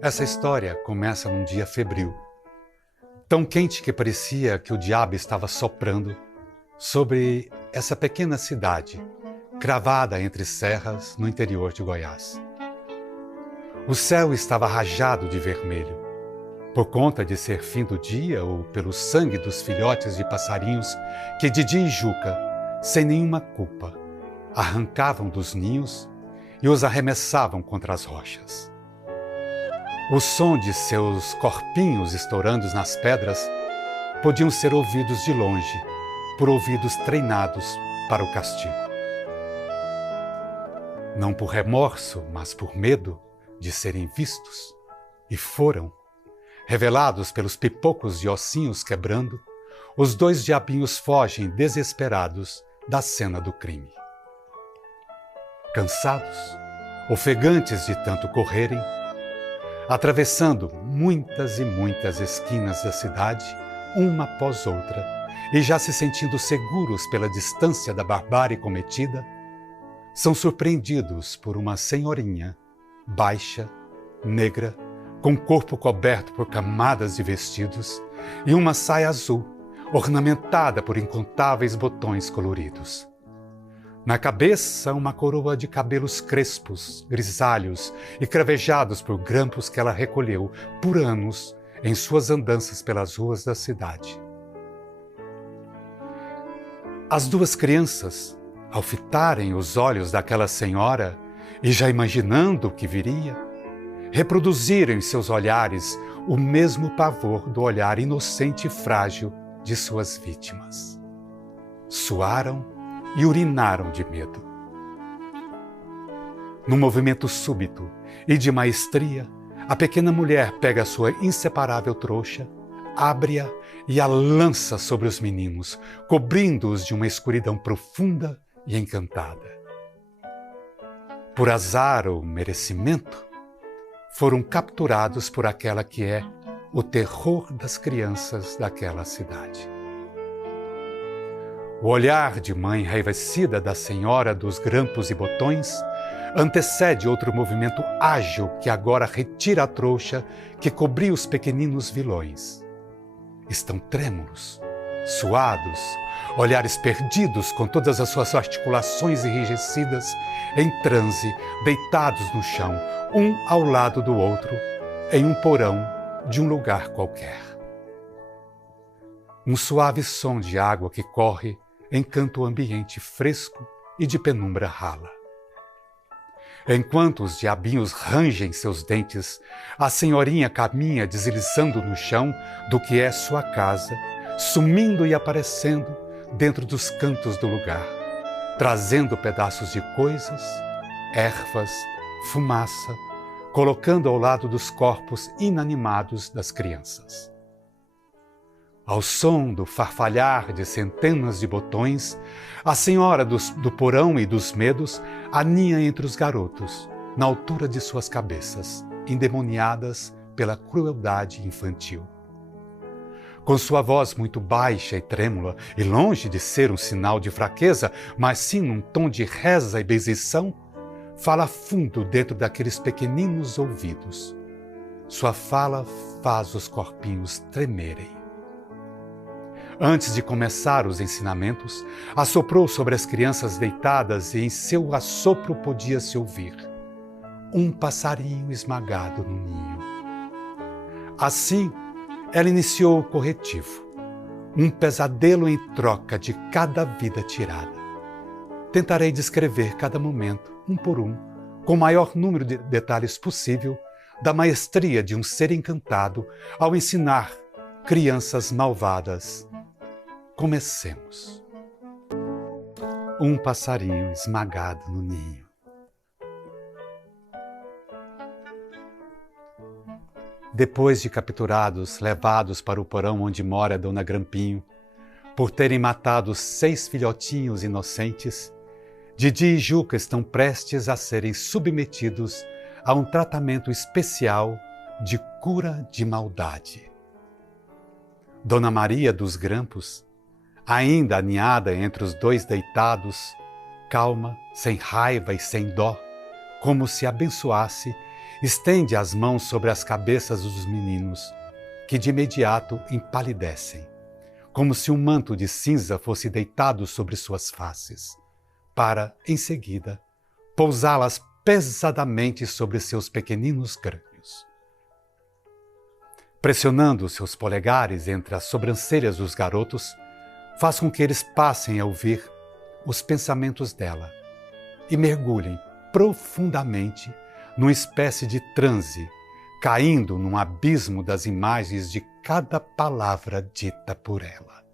Essa história começa num dia febril, tão quente que parecia que o diabo estava soprando sobre essa pequena cidade, cravada entre serras no interior de Goiás. O céu estava rajado de vermelho, por conta de ser fim do dia ou pelo sangue dos filhotes de passarinhos que Didi e Juca, sem nenhuma culpa, arrancavam dos ninhos e os arremessavam contra as rochas. O som de seus corpinhos estourando nas pedras podiam ser ouvidos de longe, por ouvidos treinados para o castigo. Não por remorso, mas por medo de serem vistos, e foram, revelados pelos pipocos de ossinhos quebrando, os dois diabinhos fogem desesperados da cena do crime. Cansados, ofegantes de tanto correrem, atravessando muitas e muitas esquinas da cidade, uma após outra, e já se sentindo seguros pela distância da barbárie cometida, são surpreendidos por uma senhorinha, baixa, negra, com o corpo coberto por camadas de vestidos e uma saia azul, ornamentada por incontáveis botões coloridos. Na cabeça, uma coroa de cabelos crespos, grisalhos e cravejados por grampos que ela recolheu por anos em suas andanças pelas ruas da cidade. As duas crianças, ao fitarem os olhos daquela senhora e já imaginando o que viria, reproduziram em seus olhares o mesmo pavor do olhar inocente e frágil de suas vítimas. Suaram e urinaram de medo. Num movimento súbito e de maestria, a pequena mulher pega a sua inseparável trouxa, abre-a e a lança sobre os meninos, cobrindo-os de uma escuridão profunda e encantada. Por azar ou merecimento, foram capturados por aquela que é o terror das crianças daquela cidade. O olhar de mãe enraivecida da senhora dos grampos e botões antecede outro movimento ágil que agora retira a trouxa que cobria os pequeninos vilões. Estão trêmulos, suados, olhares perdidos com todas as suas articulações enrijecidas, em transe, deitados no chão, um ao lado do outro, em um porão de um lugar qualquer. Um suave som de água que corre encanta o ambiente fresco e de penumbra rala. Enquanto os diabinhos rangem seus dentes, a senhorinha caminha deslizando no chão do que é sua casa, sumindo e aparecendo dentro dos cantos do lugar, trazendo pedaços de coisas, ervas, fumaça, colocando ao lado dos corpos inanimados das crianças. Ao som do farfalhar de centenas de botões, a senhora do porão e dos medos aninha entre os garotos, na altura de suas cabeças, endemoniadas pela crueldade infantil. Com sua voz muito baixa e trêmula, e longe de ser um sinal de fraqueza, mas sim num tom de reza e bendição, fala fundo dentro daqueles pequeninos ouvidos. Sua fala faz os corpinhos tremerem. Antes de começar os ensinamentos, assoprou sobre as crianças deitadas e em seu assopro podia-se ouvir um passarinho esmagado no ninho. Assim, ela iniciou o corretivo, um pesadelo em troca de cada vida tirada. Tentarei descrever cada momento, um por um, com o maior número de detalhes possível, da maestria de um ser encantado ao ensinar crianças malvadas. Comecemos. Um passarinho esmagado no ninho. Depois de capturados, levados para o porão onde mora Dona Grampinho, por terem matado 6 filhotinhos inocentes, Didi e Juca estão prestes a serem submetidos a um tratamento especial de cura de maldade. Dona Maria dos Grampos, ainda aninhada entre os dois deitados, calma, sem raiva e sem dó, como se abençoasse Estende as mãos sobre as cabeças dos meninos, que de imediato empalidecem, como se um manto de cinza fosse deitado sobre suas faces, para, em seguida, pousá-las pesadamente sobre seus pequeninos crânios. Pressionando seus polegares entre as sobrancelhas dos garotos, faz com que eles passem a ouvir os pensamentos dela e mergulhem profundamente numa espécie de transe, caindo num abismo das imagens de cada palavra dita por ela.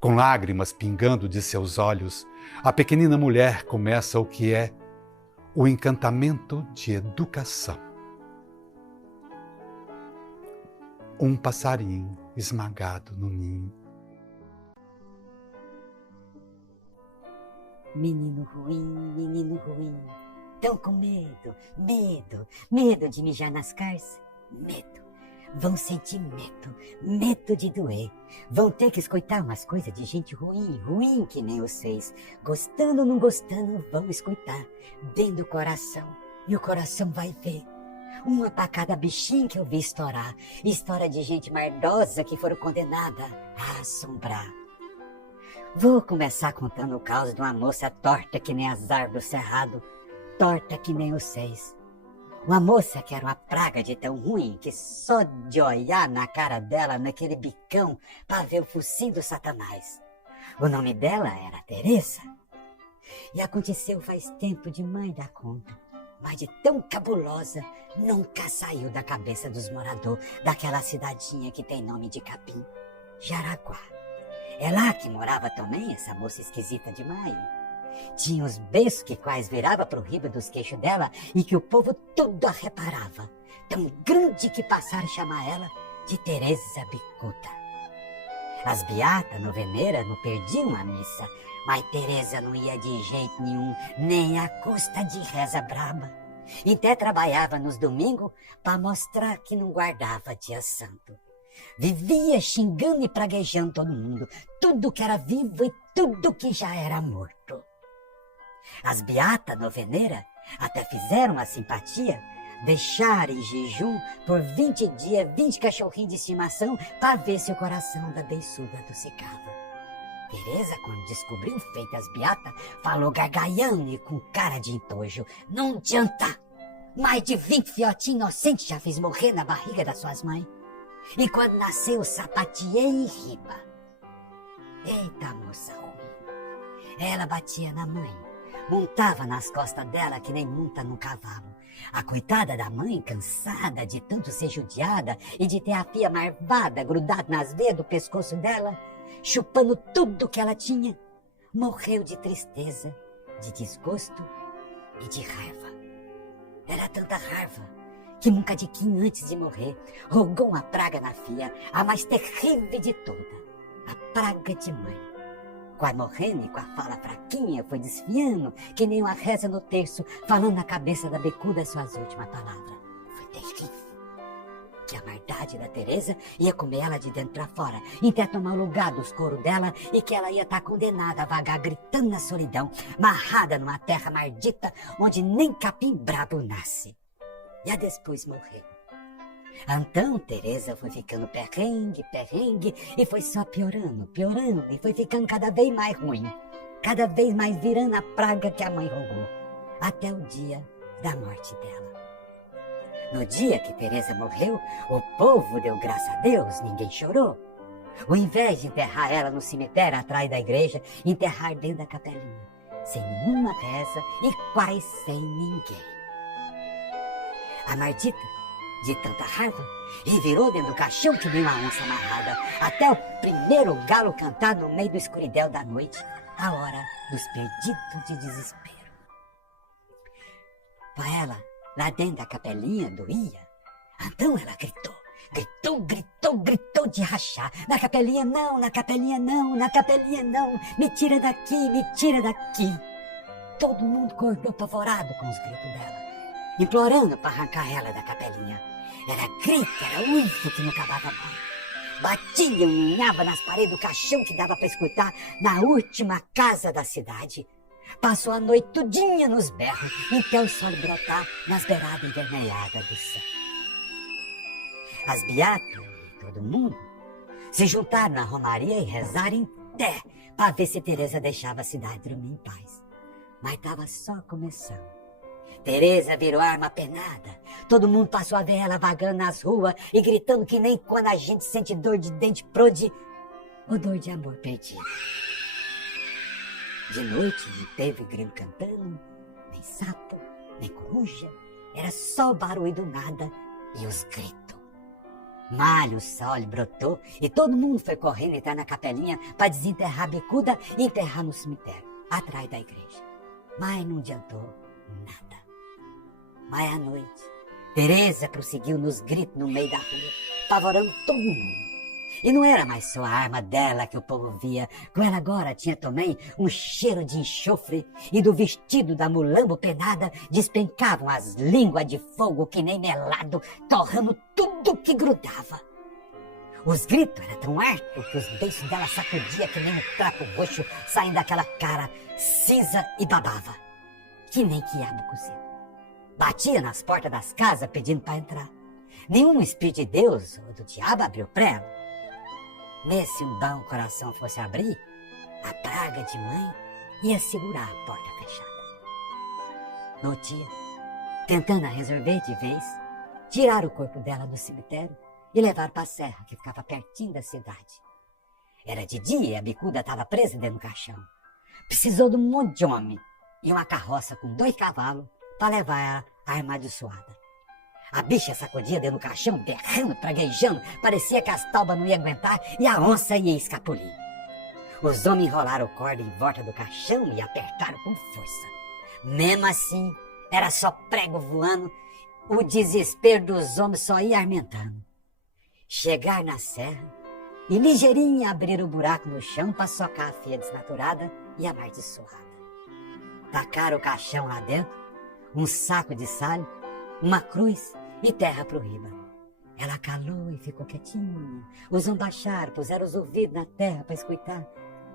Com lágrimas pingando de seus olhos, a pequenina mulher começa o que é o encantamento de educação. Um passarinho esmagado no ninho. Menino ruim, tão com medo de mijar nas cárceres, medo. Vão sentir medo de doer. Vão ter que escutar umas coisas de gente ruim que nem vocês. Gostando ou não gostando, vão escutar, dentro do coração. E o coração vai ver. Uma pra cada bichinho que eu vi estourar. História de gente mardosa que foram condenada a assombrar. Vou começar contando o caos de uma moça torta que nem as árvores do cerrado, torta que nem vocês. Uma moça que era uma praga de tão ruim que só de olhar na cara dela, naquele bicão, pra ver o focinho do Satanás. O nome dela era Teresa. E aconteceu faz tempo demais da conta. Mas de tão cabulosa, nunca saiu da cabeça dos moradores daquela cidadinha que tem nome de capim, Jaraguá. É lá que morava também essa moça esquisita demais. Tinha os beiços que quase virava pro riba dos queixos dela e que o povo tudo a reparava. Tão grande que passaram a chamar ela de Teresa Bicuda. As beatas noveneiras não perdiam a missa, mas Teresa não ia de jeito nenhum, nem à custa de reza braba. E até trabalhava nos domingos para mostrar que não guardava dia santo. Vivia xingando e praguejando todo mundo, tudo que era vivo e tudo que já era morto. As beatas noveneiras até fizeram uma simpatia, deixaram em jejum por 20 dias 20 cachorrinhos de estimação para ver se o coração da beiçuda adocicava. Teresa, quando descobriu feito as beatas, falou gargalhando e com cara de entojo: não adianta! Mais de 20 fiotinhos inocentes já fez morrer na barriga das suas mães. E quando nasceu, sapateei em riba. Eita, moça ruim. Ela batia na mãe, montava nas costas dela que nem monta num cavalo. A coitada da mãe, cansada de tanto ser judiada e de ter a fia marvada grudada nas veias do pescoço dela, chupando tudo que ela tinha, morreu de tristeza, de desgosto e de raiva. Era tanta raiva que um cadiquinho antes de morrer rogou uma praga na fia, a mais terrível de toda, a praga de mãe. Quase morrendo e com a fala fraquinha, foi desfiando, que nem uma reza no terço, falando na cabeça da becuda as suas últimas palavras. Foi terrível. Que a maldade da Teresa ia comer ela de dentro pra fora, até tomar o lugar dos coros dela, e que ela ia estar condenada a vagar gritando na solidão, marrada numa terra maldita, onde nem capim brabo nasce. E a depois morreu. Então Teresa foi ficando perrengue, e foi só piorando, e foi ficando cada vez mais ruim, cada vez mais virando a praga que a mãe rogou, até o dia da morte dela. No dia que Teresa morreu, o povo deu graças a Deus, ninguém chorou. Ao invés de enterrar ela no cemitério atrás da igreja, enterrar dentro da capelinha, sem nenhuma reza e quase sem ninguém. A maldita, de tanta raiva, revirou dentro do caixão que nem uma onça amarrada, até o primeiro galo cantar no meio do escuridão da noite, a hora dos perdidos de desespero. Para ela, lá dentro da capelinha, doía. Então ela gritou de rachar. Na capelinha não, na capelinha não, na capelinha não, me tira daqui, me tira daqui. Todo mundo acordou apavorado com os gritos dela, implorando para arrancar ela da capelinha. Era grito, era uivo que não acabava mais. Batia e unhava nas paredes do caixão que dava para escutar na última casa da cidade. Passou a noite tudinha nos berros, até o sol brotar nas beiradas envermelhadas do céu. As beatas e todo mundo se juntaram na romaria e rezaram em pé para ver se Teresa deixava a cidade dormir em paz. Mas estava só começando. Teresa virou arma penada. Todo mundo passou a ver ela vagando nas ruas e gritando que nem quando a gente sente dor de dente prode ou dor de amor perdido. De noite não teve grilo cantando, nem sapo, nem coruja. Era só o barulho do nada e os gritos. Malho, o sol brotou e todo mundo foi correndo entrar na capelinha para desenterrar a bicuda e enterrar no cemitério, atrás da igreja. Mas não adiantou nada. Mas à noite, Teresa prosseguiu nos gritos no meio da rua, apavorando todo mundo. E não era mais só a arma dela que o povo via. Com ela agora tinha também um cheiro de enxofre e do vestido da mulambo penada despencavam as línguas de fogo que nem melado, torrando tudo que grudava. Os gritos eram tão altos que os beiços dela sacudia que nem um trapo roxo saindo daquela cara cinza e babava, que nem quiabo cozido. Batia nas portas das casas pedindo para entrar. Nenhum espírito de Deus ou do diabo abriu para ela. Nesse um bom coração fosse abrir, a praga de mãe ia segurar a porta fechada. No dia, tentando a resolver de vez, tiraram o corpo dela do cemitério e levaram para a serra, que ficava pertinho da cidade. Era de dia e a bicuda estava presa dentro do caixão. Precisou de um monte de homem e uma carroça com 2 cavalos para levar ela amaldiçoada. A bicha sacudia dentro do caixão, berrando, praguejando. Parecia que as taubas não iam aguentar e a onça ia escapulir. Os homens enrolaram o corda em volta do caixão e apertaram com força. Mesmo assim, era só prego voando. O desespero dos homens só ia aumentando. Chegaram na serra e ligeirinho abriram o buraco no chão para socar a filha desnaturada e amaldiçoada. Tacaram o caixão lá dentro, um saco de sal, uma cruz e terra pro riba. Ela calou e ficou quietinha. Os homens baixaram, puseram os ouvidos na terra para escutar,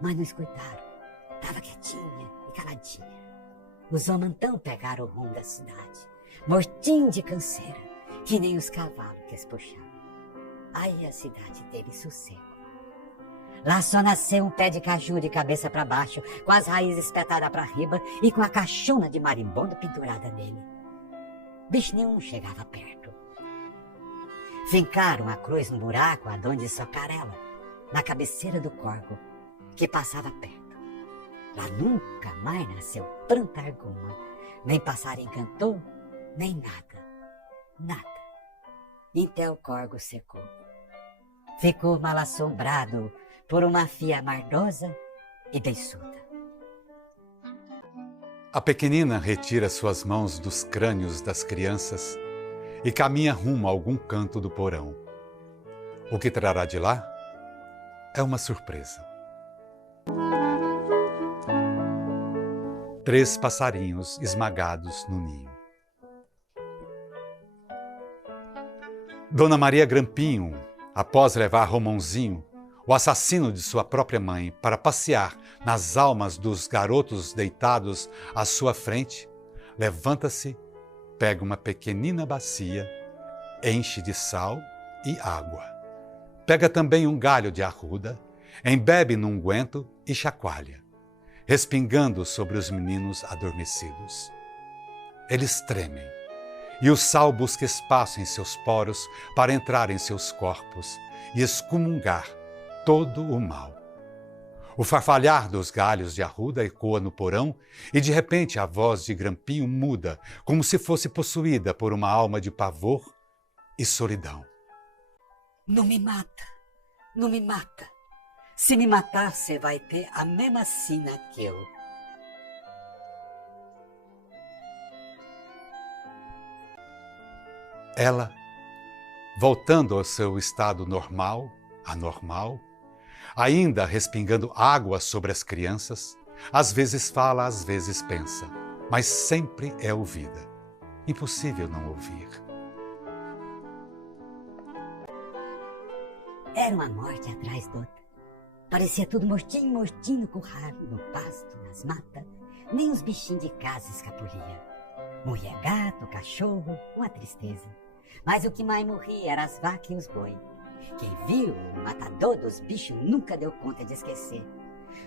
mas não escutaram. Tava quietinha e caladinha. Os homens então pegaram o rumo da cidade, mortinho de canseira, que nem os cavalos que eles puxavam. Aí a cidade teve sossego. Lá só nasceu um pé de caju de cabeça para baixo, com as raízes espetadas para riba e com a caixona de marimbondo pendurada nele. Bicho nenhum chegava perto. Fincaram a cruz no buraco aonde socaram ela, na cabeceira do corgo, que passava perto. Lá nunca mais nasceu planta alguma, nem passarinho cantou, nem nada, nada. Então o corgo secou. Ficou mal assombrado por uma fia mardosa e beiçuda. A pequenina retira suas mãos dos crânios das crianças e caminha rumo a algum canto do porão. O que trará de lá é uma surpresa. 3 passarinhos esmagados no ninho. Dona Maria Grampinho, após levar Romãozinho, o assassino de sua própria mãe, para passear nas almas dos garotos deitados à sua frente, levanta-se, pega uma pequenina bacia, enche de sal e água. Pega também um galho de arruda, embebe num guento e chacoalha, respingando sobre os meninos adormecidos. Eles tremem, e o sal busca espaço em seus poros para entrar em seus corpos e excomungar todo o mal. O farfalhar dos galhos de arruda ecoa no porão e de repente a voz de Grampinho muda, como se fosse possuída por uma alma de pavor e solidão. Não me mata, não me mata. Se me matar, você vai ter a mesma sina que eu. Ela, voltando ao seu estado normal, anormal, ainda respingando água sobre as crianças, às vezes fala, às vezes pensa, mas sempre é ouvida. Impossível não ouvir. Era uma morte atrás de outra. Parecia tudo mortinho, mortinho no curral, no pasto, nas matas. nem os bichinhos de casa escapulia. Morria gato, cachorro, uma tristeza. Mas o que mais morria eram as vacas e os boi. Quem viu o matador dos bichos nunca deu conta de esquecer.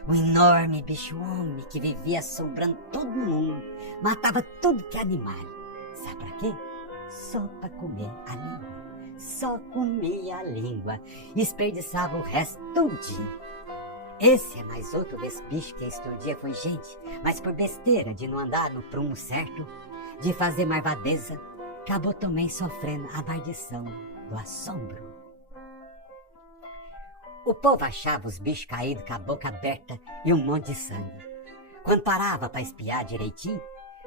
Um enorme bicho-homem que vivia assombrando todo mundo, matava tudo que é animal. Sabe pra quê? Só pra comer a língua. Só comia a língua, desperdiçava o resto tudinho. Esse é mais outro desse bicho que esturdia foi gente, mas por besteira de não andar no prumo certo, de fazer marvadeza, acabou também sofrendo a maldição do assombro. O povo achava os bichos caídos com a boca aberta e um monte de sangue. Quando parava para espiar direitinho,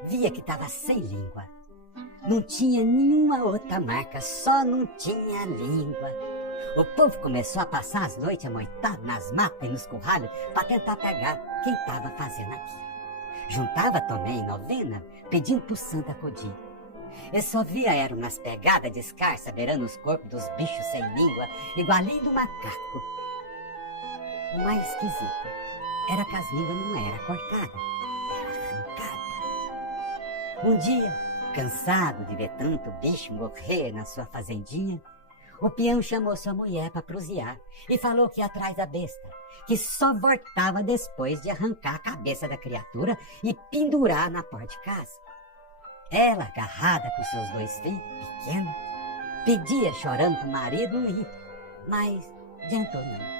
via que estava sem língua. Não tinha nenhuma outra marca, só não tinha língua. O povo começou a passar as noites amoitado nas matas e nos curralhos para tentar pegar quem estava fazendo aquilo. Juntava também novena pedindo pro santo acudir. Eu só via eram nas pegadas de escarça beirando os corpos dos bichos sem língua, igualinho do macaco. O mais esquisito era que as línguas não eram cortadas, era arrancada. Um dia, cansado de ver tanto bicho morrer na sua fazendinha, o peão chamou sua mulher para prosear e falou que ia atrás da besta, que só voltava depois de arrancar a cabeça da criatura e pendurar na porta de casa. Ela, agarrada com seus 2 filhos pequenos, pedia chorando pro marido não ir, mas adiantou não.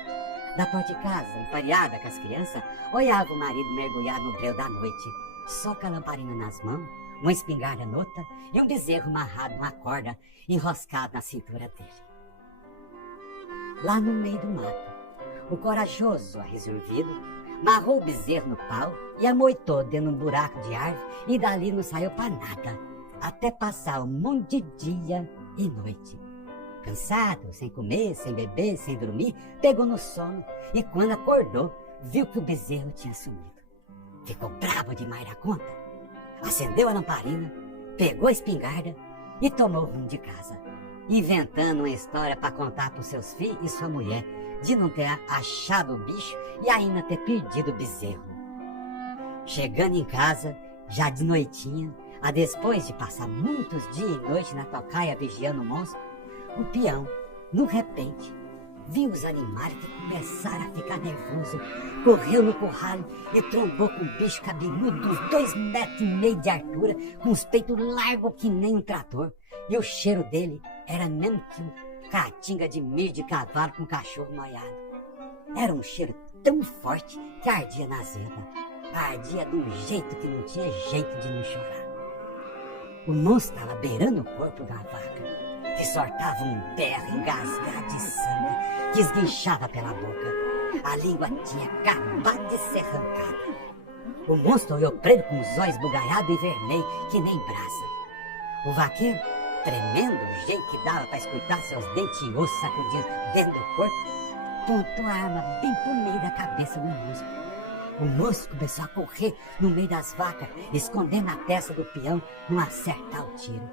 Da porta de casa, empareada com as crianças, olhava o marido mergulhar no breu da noite, só com a lamparina nas mãos, uma espingarda nota e um bezerro amarrado numa corda enroscado na cintura dele. Lá no meio do mato, o corajoso, arresolvido, amarrou o bezerro no pau e amoitou dentro de um buraco de árvore e dali não saiu para nada, até passar um monte de dia e noite. Cansado, sem comer, sem beber, sem dormir, pegou no sono e quando acordou, viu que o bezerro tinha sumido. Ficou bravo demais da conta, acendeu a lamparina, pegou a espingarda e tomou rumo de casa, inventando uma história para contar para os seus filhos e sua mulher de não ter achado o bicho e ainda ter perdido o bezerro. Chegando em casa, já de noitinha, a depois de passar muitos dias e noites na tocaia vigiando o monstro, o peão, no repente, viu os animais que começaram a ficar nervosos, correu no curral e trombou com um bicho cabeludo de uns 2,5 metros de altura, com os peitos largos que nem um trator, e o cheiro dele era mesmo que um catinga de milho de cavalo com cachorro noiado. Era um cheiro tão forte que ardia na azeda, ardia de um jeito que não tinha jeito de não chorar. O monstro estava beirando o corpo da vaca, que soltava um berro engasgado de sangue que esguinchava pela boca. A língua tinha acabado de ser arrancada. O monstro olhou para ele com os olhos bugalhados e vermelhos que nem brasa. O vaqueiro, tremendo o jeito que dava para escutar seus dentes e ossos sacudindo dentro do corpo, apontou a arma bem por meio da cabeça do monstro. O monstro começou a correr no meio das vacas, escondendo a testa do peão, não acertar o tiro.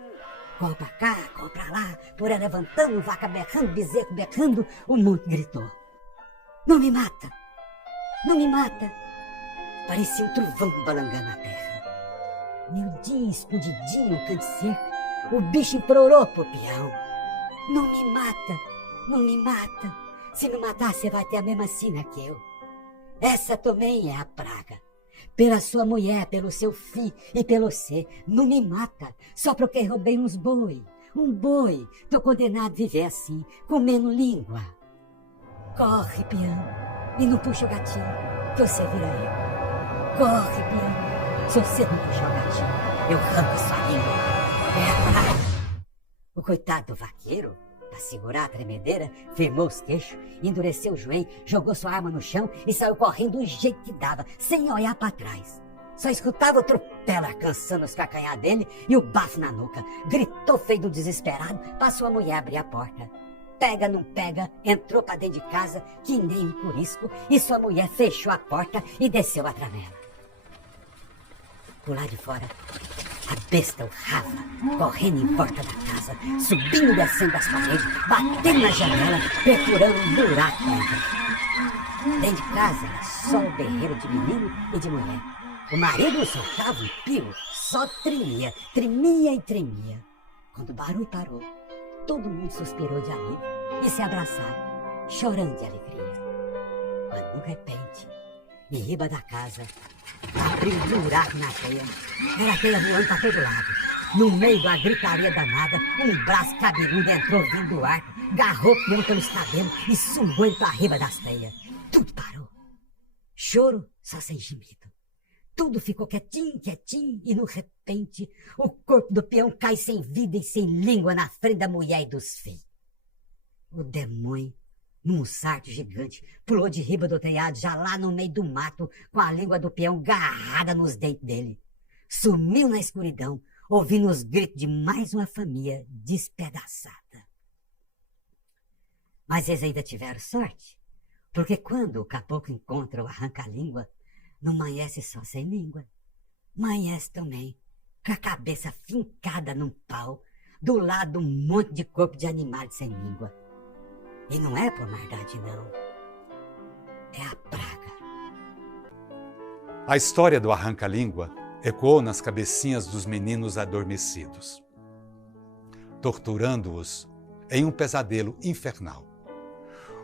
Corre pra cá, corre pra lá, porém levantando, vaca berrando, bezerro berrando, o monte gritou: "Não me mata! Não me mata!" Parecia um trovão balangando a terra. Miudinho, escondidinho no canto de cerca, o bicho implorou pro peão: "Não me mata! Não me mata! Se me matar, você vai ter a mesma sina que eu. Essa também é a praga. Pela sua mulher, pelo seu filho e pelo você, não me mata, só porque roubei uns boi. Um boi, tô condenado a viver assim, comendo língua. Corre, peão, e não puxa o gatinho, que você vira eu. Corre, peão, se você não puxar o gatinho, eu arranco sua língua." O coitado do vaqueiro, para segurar a tremedeira, firmou os queixos, endureceu o joelho, jogou sua arma no chão e saiu correndo do jeito que dava, sem olhar para trás. Só escutava o tropelo alcançando os calcanhar dele e o bafo na nuca. Gritou feito desesperado, passou a mulher abrir a porta. Pega, não pega, entrou para dentro de casa que nem um curisco e sua mulher fechou a porta e desceu a travela. Por lá de fora, a besta urrava, correndo em volta da casa, subindo e descendo as paredes, batendo na janela, perfurando um buraco dentro. Dentro de casa era só o berreiro de menino e de mulher. O marido soltava um pio, só tremia, tremia e tremia. Quando o barulho parou, todo mundo suspirou de alívio e se abraçaram, chorando de alegria. Quando, de repente, em riba da casa, abriu um buraco na teia. Era teia voando para todo lado. No meio da gritaria danada, um braço cabeludo entrou vindo do ar, agarrou o peão pelos cabelos e sugou ele para riba das teias. Tudo parou. Choro, só sem gemido. Tudo ficou quietinho, quietinho, e, no repente, o corpo do peão cai sem vida e sem língua na frente da mulher e dos filhos. O demônio, num sarto gigante, pulou de riba do telhado, já lá no meio do mato, com a língua do peão garrada nos dentes dele. Sumiu na escuridão, ouvindo os gritos de mais uma família despedaçada. Mas eles ainda tiveram sorte, porque quando o caboclo encontra o arranca-língua, não amanhece só sem língua. Amanhece também com a cabeça fincada num pau, do lado de um monte de corpo de animais sem língua. E não é por maldade, não. É a praga. A história do arranca-língua ecoou nas cabecinhas dos meninos adormecidos, torturando-os em um pesadelo infernal.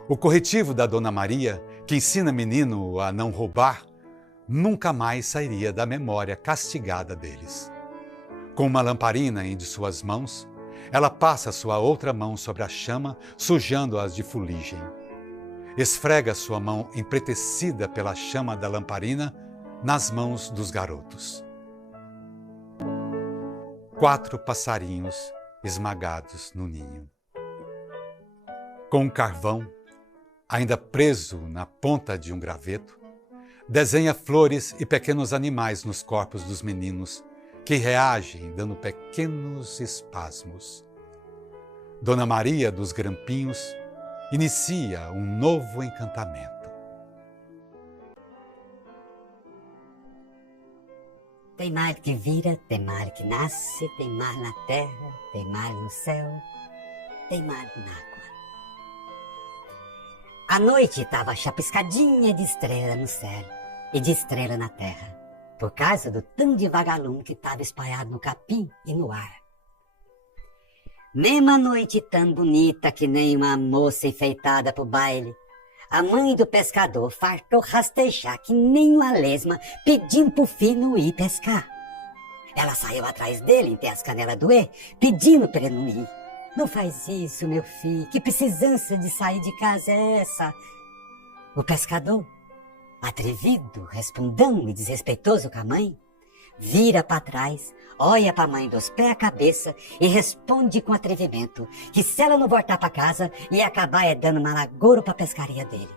O corretivo da Dona Maria, que ensina menino a não roubar, nunca mais sairia da memória castigada deles. Com uma lamparina em de suas mãos, ela passa sua outra mão sobre a chama, sujando-as de fuligem. Esfrega sua mão empretecida pela chama da lamparina nas mãos dos garotos. 4 passarinhos esmagados no ninho. Com um carvão, ainda preso na ponta de um graveto, desenha flores e pequenos animais nos corpos dos meninos, que reagem dando pequenos espasmos. Dona Maria dos Grampinhos inicia um novo encantamento. Tem mar que vira, tem mar que nasce, tem mar na terra, tem mar no céu, tem mar na água. A noite estava chapiscadinha de estrela no céu e de estrela na terra, por causa do tanto de vagalume que estava espalhado no capim e no ar. Mesma noite tão bonita que nem uma moça enfeitada pro baile, a mãe do pescador fartou rastejar que nem uma lesma, pedindo pro filho não ir pescar. Ela saiu atrás dele, até as canelas doer, pedindo pra ele não ir. Não faz isso, meu filho, que precisança de sair de casa é essa? O pescador, atrevido, respondão e desrespeitoso com a mãe, vira para trás, olha para a mãe dos pés à cabeça e responde com atrevimento que se ela não voltar para casa, ia acabar dando malagouro para a pescaria dele.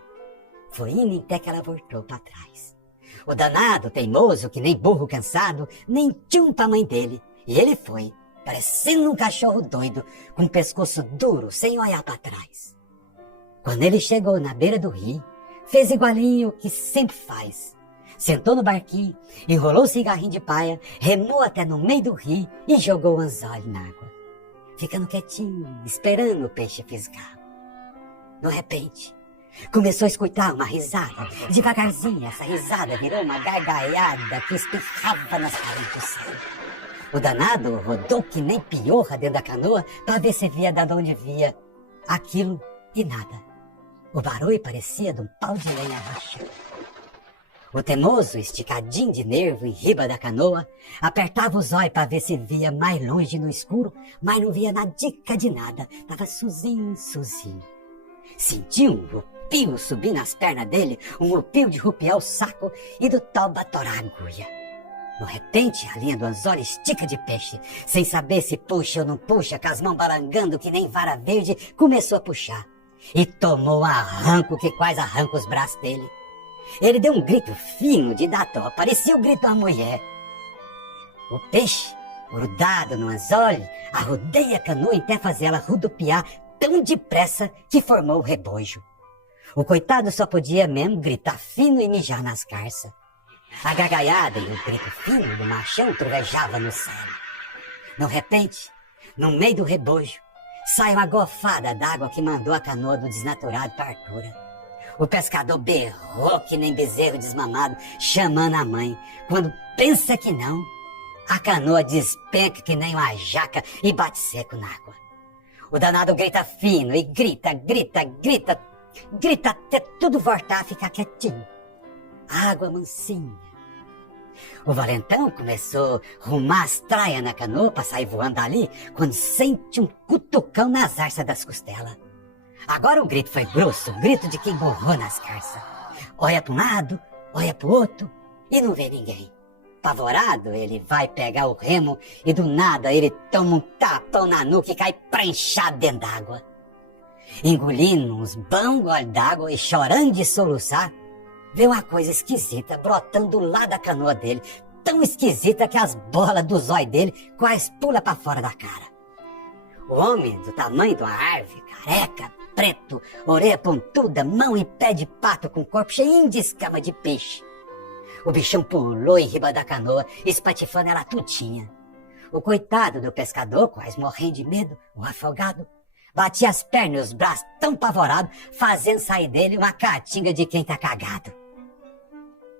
Foi indo até que ela voltou para trás. O danado, teimoso, que nem burro cansado, nem tchum para a mãe dele. E ele foi, parecendo um cachorro doido, com o pescoço duro, sem olhar para trás. Quando ele chegou na beira do rio, fez igualinho que sempre faz. Sentou no barquinho, enrolou o cigarrinho de paia, remou até no meio do rio e jogou o anzol na água, ficando quietinho, esperando o peixe fisgar. De repente, começou a escutar uma risada. Devagarzinho, essa risada virou uma gargalhada que espirrava nas paredes do céu. O danado rodou que nem piorra dentro da canoa para ver se via de onde via aquilo e nada. O barulho parecia de um pau de lenha rachando. O teimoso, esticadinho de nervo em riba da canoa, apertava os olhos para ver se via mais longe no escuro, mas não via nadica de nada. Tava sozinho, sozinho. Sentiu um rupio subir nas pernas dele, um rupio de rupiar o saco e do tal batorar a agulha. De repente, a linha do anzol estica de peixe, sem saber se puxa ou não puxa, com as mãos balangando que nem vara verde, começou a puxar. E tomou um arranco que quase arranca os braços dele. Ele deu um grito fino de dar dó, parecia o grito de uma mulher. O peixe, grudado no anzol, arrodeia a canoa até fazer ela rodopiar tão depressa que formou o rebojo. O coitado só podia mesmo gritar fino e mijar nas garças. A gargalhada e o grito fino do machão trovejava no céu. De repente, no meio do rebojo, sai uma gofada d'água que mandou a canoa do desnaturado para a altura. O pescador berrou que nem bezerro desmamado, chamando a mãe. Quando pensa que não, a canoa despenca que nem uma jaca e bate seco na água. O danado grita fino e grita até tudo voltar a ficar quietinho. Água mansinha. O valentão começou a rumar as traias na canoa para sair voando dali, quando sente um cutucão nas arças das costelas. Agora o grito foi grosso, o grito de quem borrou nas carças. Olha para um lado, olha para o outro e não vê ninguém. Apavorado, ele vai pegar o remo e do nada ele toma um tapão na nuca e cai pranchado dentro d'água. Engolindo uns bons goles d'água e chorando de soluçar, vê uma coisa esquisita brotando do lado da canoa dele, tão esquisita que as bolas do zóio dele quase pulam para fora da cara. O homem, do tamanho de uma árvore, careca, preto, orelha pontuda, mão e pé de pato com corpo cheio de escama de peixe. O bichão pulou em riba da canoa, espatifando ela tudinha. O coitado do pescador, quase morrendo de medo, o afogado, batia as pernas e os braços tão apavorado, fazendo sair dele uma caatinga de quem tá cagado.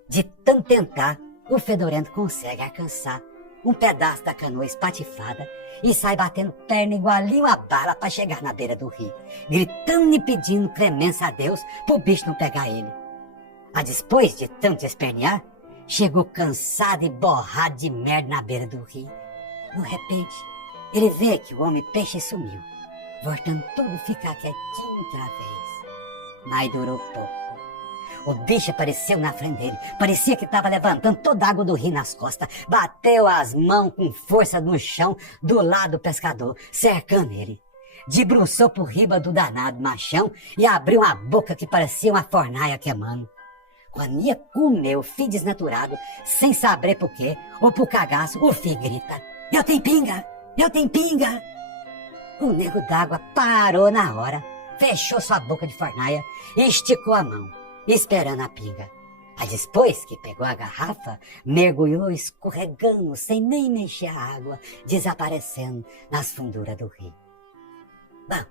De tanto tentar, o fedorento consegue alcançar um pedaço da canoa espatifada e sai batendo perna igualinho a bala para chegar na beira do rio, gritando e pedindo clemência a Deus pro bicho não pegar ele. Mas depois de tanto espernear, chegou cansado e borrado de merda na beira do rio. De repente, ele vê que o homem-peixe sumiu, voltando tudo ficar quietinho outra vez. Mas durou pouco. O bicho apareceu na frente dele, parecia que estava levantando toda a água do rio nas costas, bateu as mãos com força no chão do lado do pescador, cercando ele. Debruçou por riba do danado machão e abriu uma boca que parecia uma fornalha queimando. Quando ia comer o filho desnaturado, sem saber por quê, ou por cagaço, o filho grita: Eu tenho pinga! Eu tenho pinga! O nego d'água parou na hora, fechou sua boca de fornalha e esticou a mão, esperando a pinga. Aí depois que pegou a garrafa, mergulhou escorregando, sem nem mexer a água, desaparecendo nas funduras do rio. Bom,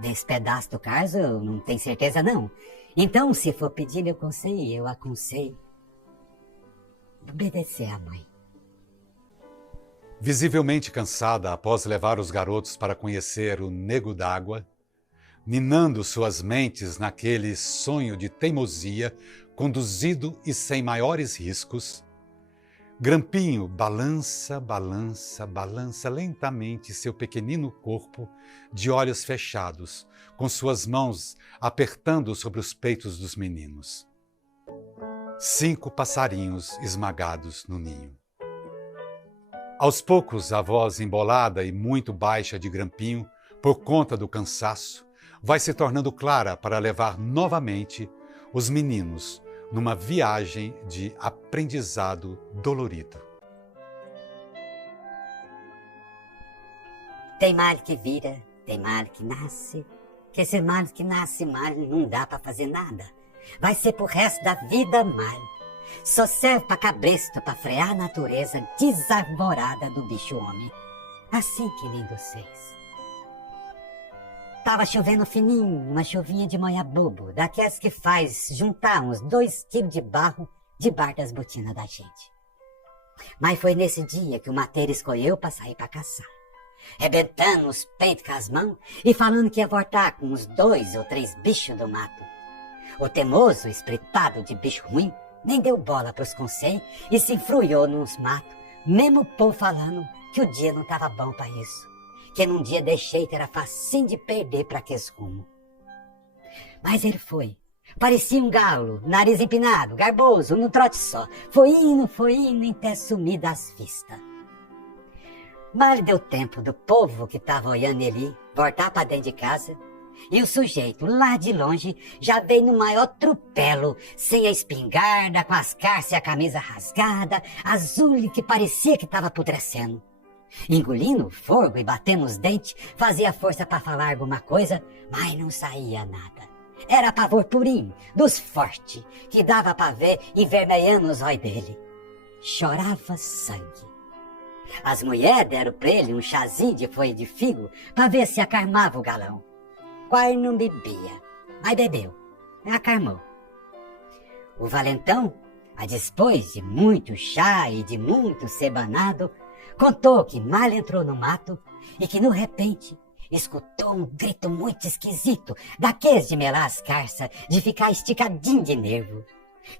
desse pedaço do caso eu não tenho certeza não. Então, se for pedir meu conselho, eu aconselho obedecer à mãe. Visivelmente cansada após levar os garotos para conhecer o Nego d'Água, ninando suas mentes naquele sonho de teimosia, conduzido e sem maiores riscos, Grampinho balança lentamente seu pequenino corpo de olhos fechados, com suas mãos apertando sobre os peitos dos meninos. 5 passarinhos esmagados no ninho. Aos poucos, a voz embolada e muito baixa de Grampinho, por conta do cansaço, vai se tornando clara para levar novamente os meninos numa viagem de aprendizado dolorido. Tem mal que vira, tem mal que nasce, que esse mal que nasce mal não dá pra fazer nada. Vai ser pro resto da vida mal. Só serve pra cabresto, pra frear a natureza desarvorada do bicho-homem. Assim que nem vocês. Tava chovendo fininho, uma chuvinha de manhã bobo, daquelas que faz juntar uns 2 quilos de barro debaixo das botinas da gente. Mas foi nesse dia que o mateiro escolheu pra sair pra caçar, rebentando os peitos com as mãos e falando que ia voltar com uns 2 ou 3 bichos do mato. O teimoso, espritado de bicho ruim, nem deu bola pros conselhos e se enfruiou nos matos, mesmo o povo falando que o dia não tava bom pra isso, que num dia de jeito era facinho de perder pra aqueles rumos. Mas ele foi. Parecia um galo, nariz empinado, garboso, num trote só. Foi indo, até sumir das vistas. Mal deu tempo do povo que tava olhando ele voltar pra dentro de casa, e o sujeito, lá de longe, já veio no maior trupelo, sem a espingarda, com as carças e a camisa rasgada, azul que parecia que tava apodrecendo. Engolindo o fogo e batendo os dentes, fazia força para falar alguma coisa, mas não saía nada. Era pavor purinho, dos fortes, que dava para ver envermelhando os olhos dele. Chorava sangue. As mulheres deram para ele um chazinho de folha de figo para ver se acalmava o galão. Quase não bebia, mas bebeu. acalmou. O valentão, depois de muito chá e de muito cebanado, contou que mal entrou no mato e que, no repente, escutou um grito muito esquisito, daqueles de melar as carças, de ficar esticadinho de nervo.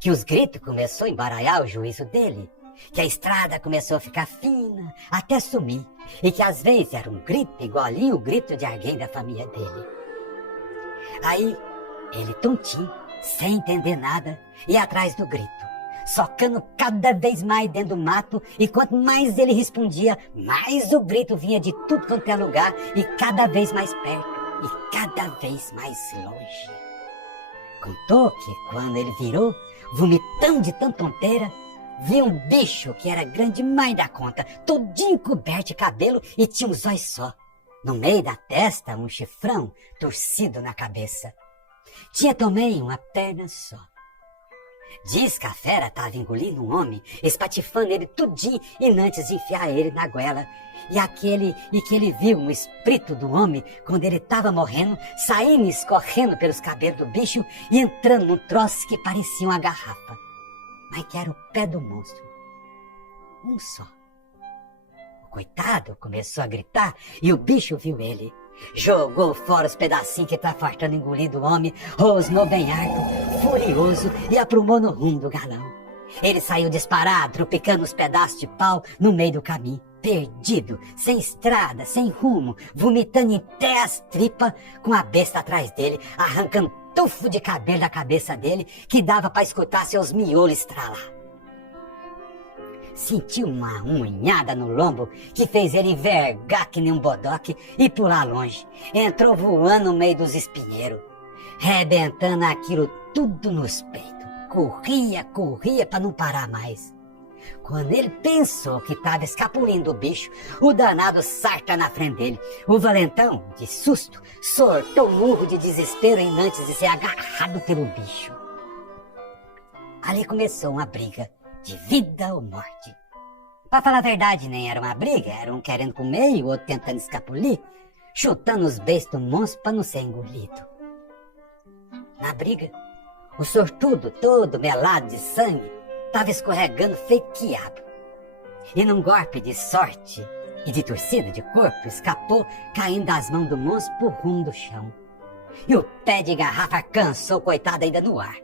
Que os gritos começou a embaralhar o juízo dele, que a estrada começou a ficar fina, até sumir, e que às vezes era um grito igualinho o grito de alguém da família dele. Aí, ele tontinho, sem entender nada, ia atrás do grito, socando cada vez mais dentro do mato, e quanto mais ele respondia, mais o grito vinha de tudo quanto é lugar, e cada vez mais perto, e cada vez mais longe. Contou que quando ele virou, vomitando de tanta tonteira, viu um bicho que era grande demais da conta, todinho coberto de cabelo e tinha uns olhos só. No meio da testa, um chifrão torcido na cabeça. Tinha também uma perna só. Diz que a fera estava engolindo um homem, espatifando ele tudinho e antes de enfiar ele na goela. E que ele viu um espírito do homem, quando ele estava morrendo, saindo e escorrendo pelos cabelos do bicho e entrando num troço que parecia uma garrafa, mas que era o pé do monstro. Um só. O coitado começou a gritar e o bicho viu ele. Jogou fora os pedacinhos que tá fartando engolir do homem, rosnou bem alto, furioso, e aprumou no rumo do galão. Ele saiu disparado, tropicando os pedaços de pau no meio do caminho, perdido, sem estrada, sem rumo, vomitando até as tripas, com a besta atrás dele, arrancando tufo de cabelo da cabeça dele, que dava para escutar seus miolos estralar. Sentiu uma unhada no lombo que fez ele envergar que nem um bodoque e pular longe. Entrou voando no meio dos espinheiros, rebentando aquilo tudo nos peitos. Corria para não parar mais. Quando ele pensou que estava escapulindo do bicho, o danado sarta na frente dele. O valentão, de susto, sortou um urro de desespero antes de ser agarrado pelo bicho. Ali começou uma briga de vida ou morte. Pra falar a verdade, nem era uma briga, era um querendo comer e o outro tentando escapulir, chutando os beiços do monstro para não ser engolido. Na briga, o sortudo, todo melado de sangue, estava escorregando feito quiabo. E num golpe de sorte e de torcida de corpo, escapou caindo das mãos do monstro pro rumo do chão. E o pé de garrafa cansou, coitado, ainda no ar.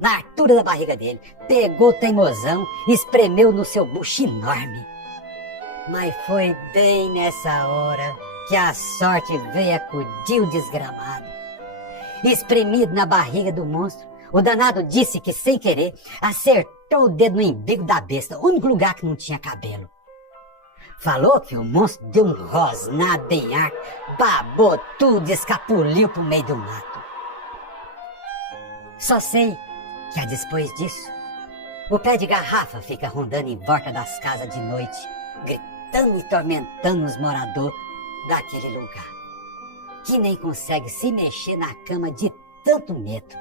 Na altura da barriga dele, pegou o teimosão e espremeu no seu bucho enorme. Mas foi bem nessa hora que a sorte veio acudir o desgramado. Espremido na barriga do monstro, o danado disse que, sem querer, acertou o dedo no umbigo da besta, o único lugar que não tinha cabelo. Falou que o monstro deu um rosnado bem ar, babou tudo e escapuliu pro meio do mato. Só sei que, depois disso, o pé de garrafa fica rondando em volta das casas de noite, gritando e tormentando os moradores daquele lugar, que nem consegue se mexer na cama de tanto medo.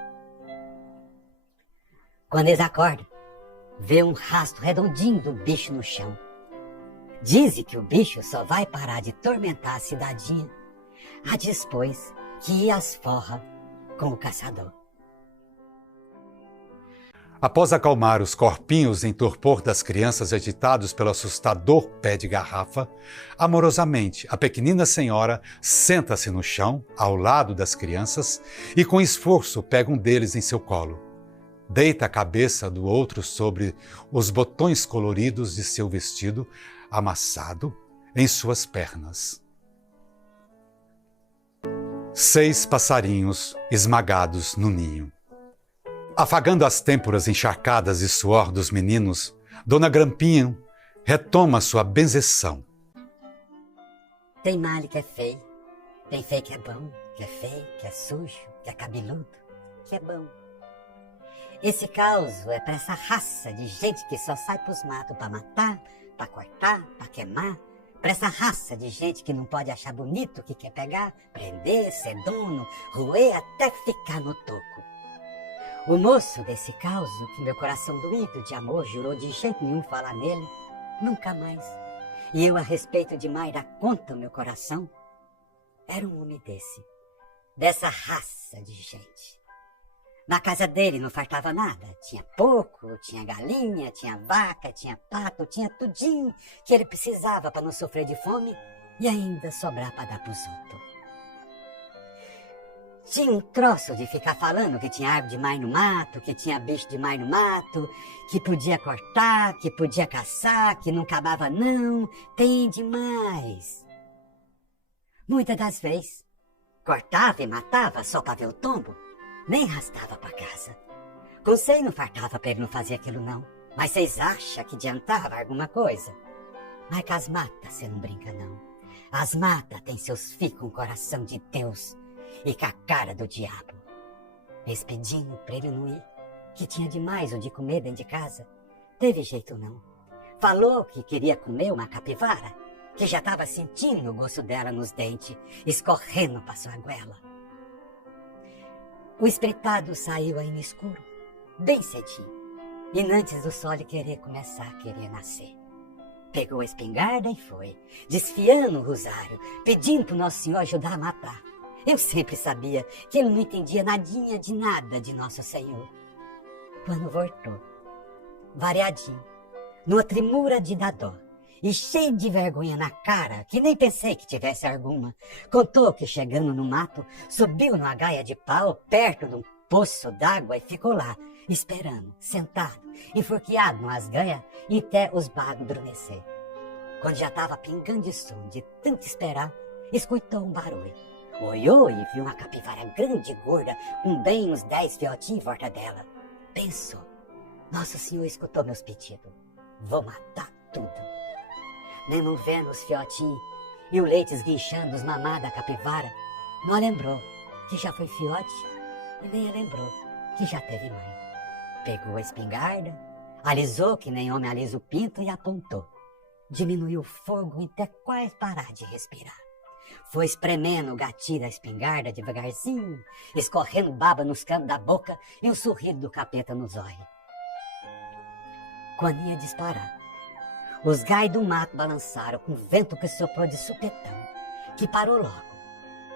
Quando eles acordam, vê um rastro redondinho do bicho no chão. Dizem que o bicho só vai parar de tormentar a cidadinha depois que ir às forras com o caçador. Após acalmar os corpinhos em torpor das crianças agitados pelo assustador pé de garrafa, amorosamente a pequenina senhora senta-se no chão, ao lado das crianças, e com esforço pega um deles em seu colo. Deita a cabeça do outro sobre os botões coloridos de seu vestido, amassado em suas pernas. 6 passarinhos esmagados no ninho. Afagando as têmporas encharcadas de suor dos meninos, Dona Grampinho retoma sua benzeção. Tem mal que é feio, tem feio que é bom, que é feio, que é sujo, que é cabeludo, que é bom. Esse caos é para essa raça de gente que só sai pros matos para matar, para cortar, para queimar. Para essa raça de gente que não pode achar bonito o que quer pegar, prender, ser dono, roer até ficar no toco. O moço desse caos, que meu coração doído de amor jurou de jeito nenhum falar nele, nunca mais. E eu a respeito demais da conta meu coração, era um homem dessa raça de gente. Na casa dele não faltava nada. Tinha porco, tinha galinha, tinha vaca, tinha pato, tinha tudinho que ele precisava para não sofrer de fome e ainda sobrar para dar pros outros. Tinha um troço de ficar falando que tinha árvore demais no mato, que tinha bicho demais no mato, que podia cortar, que podia caçar, que não acabava não, tem demais. Muitas das vezes, cortava e matava só para ver o tombo, nem arrastava para casa. Conselho não fartava para ele não fazer aquilo não, mas vocês acham que adiantava alguma coisa? Mas com as matas você não brinca não. As matas têm seus filhos com o coração de Deus e com a cara do diabo. Eles pedindo pra ele não ir, que tinha demais o de comer dentro de casa. Teve jeito não. Falou que queria comer uma capivara, que já estava sentindo o gosto dela nos dentes, escorrendo pra sua goela. O espretado saiu aí no escuro, bem cedinho, e antes do sol querer começar a querer nascer. Pegou a espingarda e foi, desfiando o rosário, pedindo pro Nosso Senhor ajudar a matar. Eu sempre sabia que ele não entendia nadinha de nada de Nosso Senhor. Quando voltou, variadinho, numa trimura de dadó, e cheio de vergonha na cara, que nem pensei que tivesse alguma, contou que chegando no mato, subiu numa gaia de pau perto de um poço d'água e ficou lá, esperando, sentado, enforqueado nas gaias e até os bagos adormecer. Quando já estava pingando de som, de tanto esperar, escutou um barulho. Olhou e viu uma capivara grande e gorda, com bem uns 10 fiotinhos em volta dela. Pensou, Nosso Senhor escutou meus pedidos, vou matar tudo. Mesmo vendo os fiotinhos e o leite esguinchando os mamás da capivara, não lembrou que já foi fiote e nem lembrou que já teve mãe. Pegou a espingarda, alisou que nem homem alisa o pinto e apontou. Diminuiu o fogo até quase parar de respirar. Foi espremendo o gatilho da espingarda devagarzinho, escorrendo baba nos cantos da boca e um sorriso do capeta nos olhos. Quando ia disparar, os gais do mato balançaram com o vento que soprou de supetão, que parou logo,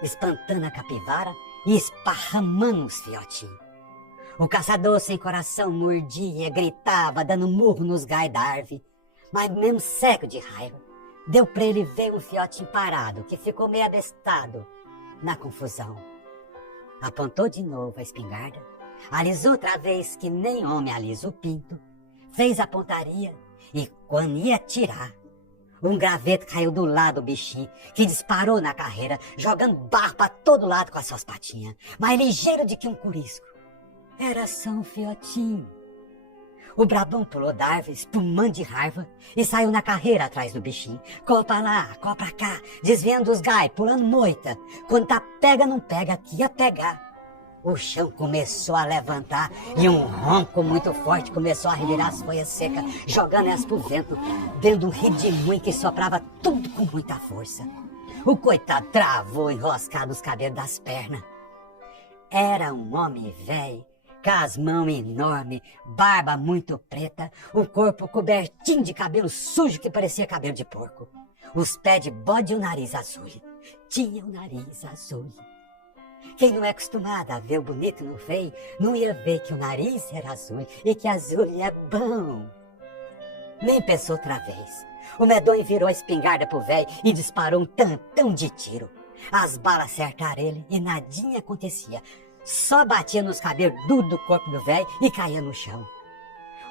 espantando a capivara e esparramando os fiotinhos. O caçador sem coração mordia, gritava, dando murro nos gais da árvore, mas mesmo cego de raiva, deu pra ele ver um fiotinho parado, que ficou meio abestado na confusão. Apontou de novo a espingarda, alisou outra vez que nem homem alisa o pinto, fez a pontaria e quando ia atirar, um graveto caiu do lado do bichinho, que disparou na carreira, jogando barro pra todo lado com as suas patinhas, mais ligeiro do que um curisco. Era só um fiotinho. O brabão pulou da árvore, espumando de raiva, e saiu na carreira atrás do bichinho. Corre pra lá, corre pra cá, desviando os gai, pulando moita. Quando tá pega, não pega, que ia pegar. O chão começou a levantar e um ronco muito forte começou a revirar as folhas secas, jogando elas pro vento, dentro um redemoinho que soprava tudo com muita força. O coitado travou enroscado os cabelos das pernas. Era um homem velho, com as mãos enormes, barba muito preta, o corpo cobertinho de cabelo sujo que parecia cabelo de porco, os pés de bode e o nariz azul. Tinha o nariz azul. Quem não é acostumado a ver o bonito no feio, não ia ver que o nariz era azul e que azul é bom. Nem pensou outra vez. O medonho virou a espingarda pro velho e disparou um tantão de tiro. As balas acertaram ele e nadinha acontecia. Só batia nos cabelos duros do corpo do velho e caía no chão.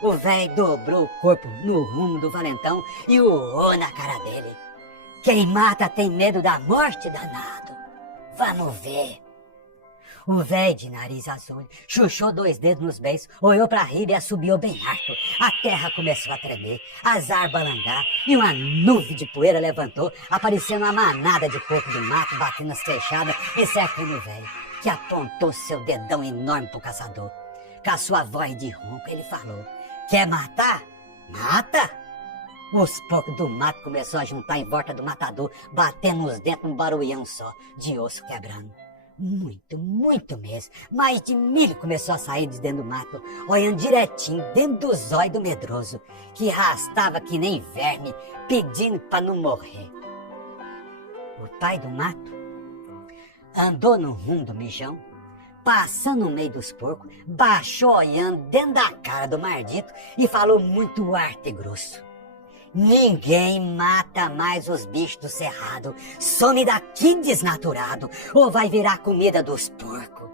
O velho dobrou o corpo no rumo do valentão e urrou na cara dele. Quem mata tem medo da morte, danado. Vamos ver. O velho de nariz azul chuchou 2 dedos nos beiços, olhou pra riba e assobiou bem alto. A terra começou a tremer, as árvores balançar e uma nuvem de poeira levantou, aparecendo uma manada de porco do mato, batendo as queixadas e cercando o velho, que apontou seu dedão enorme pro caçador. Com a sua voz de ronco, ele falou: quer matar? Mata! Os porcos do mato começou a juntar em volta do matador, batendo os dentes num barulhão só, de osso quebrando. Muito, muito mesmo. Mais de 1000 começou a sair de dentro do mato, olhando direitinho dentro dos olhos do medroso, que arrastava que nem verme, pedindo para não morrer. O pai do mato andou no rumo do mijão, passando no meio dos porcos, baixou olhando dentro da cara do mardito e falou muito arte grosso. Ninguém mata mais os bichos do cerrado. Some daqui, desnaturado, ou vai virar comida dos porcos.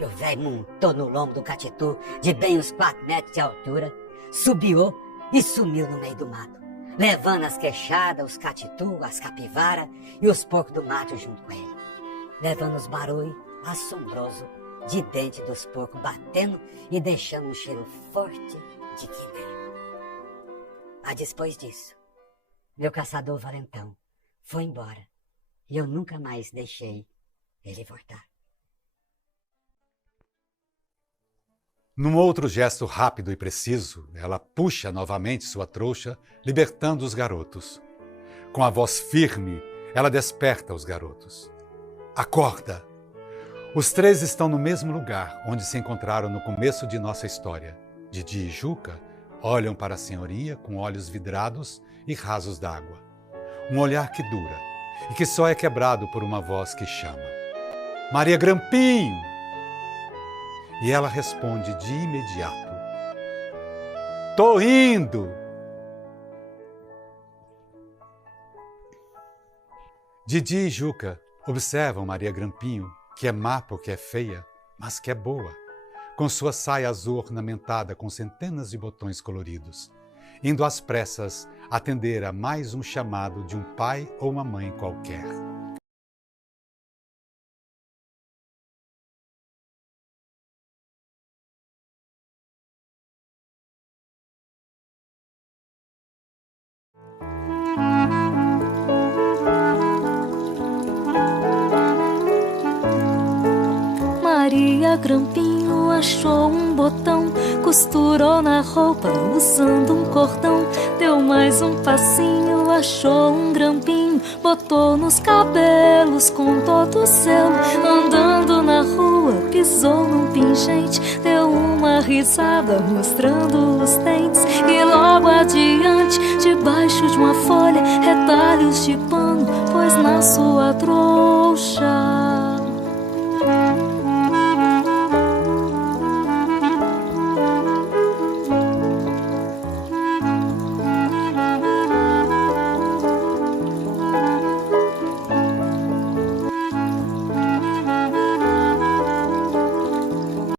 E o velho montou no lombo do catitu, de bem uns 4 metros de altura, subiu e sumiu no meio do mato, levando as queixadas, os catitu, as capivaras e os porcos do mato junto com ele, levando os barulhos assombrosos de dente dos porcos batendo e deixando um cheiro forte de guiné. Depois disso, meu caçador valentão foi embora e eu nunca mais deixei ele voltar. Num outro gesto rápido e preciso, ela puxa novamente sua trouxa, libertando os garotos. Com a voz firme, ela desperta os garotos. Acorda! Os 3 estão no mesmo lugar onde se encontraram no começo de nossa história. Didi e Juca olham para a senhoria com olhos vidrados e rasos d'água. Um olhar que dura e que só é quebrado por uma voz que chama. Maria Grampim! E ela responde de imediato. Tô indo! Didi e Juca observam Maria Grampinho, que é má porque é feia, mas que é boa, com sua saia azul ornamentada com centenas de botões coloridos, indo às pressas atender a mais um chamado de um pai ou uma mãe qualquer. Maria Grampinho achou um botão, costurou na roupa usando um cordão. Deu mais um passinho, achou um grampinho, botou nos cabelos com todo o selo. Andando na rua, pisou num pingente, deu uma risada mostrando os dentes. E logo adiante, debaixo de uma folha, retalhos de pano, pôs na sua trouxa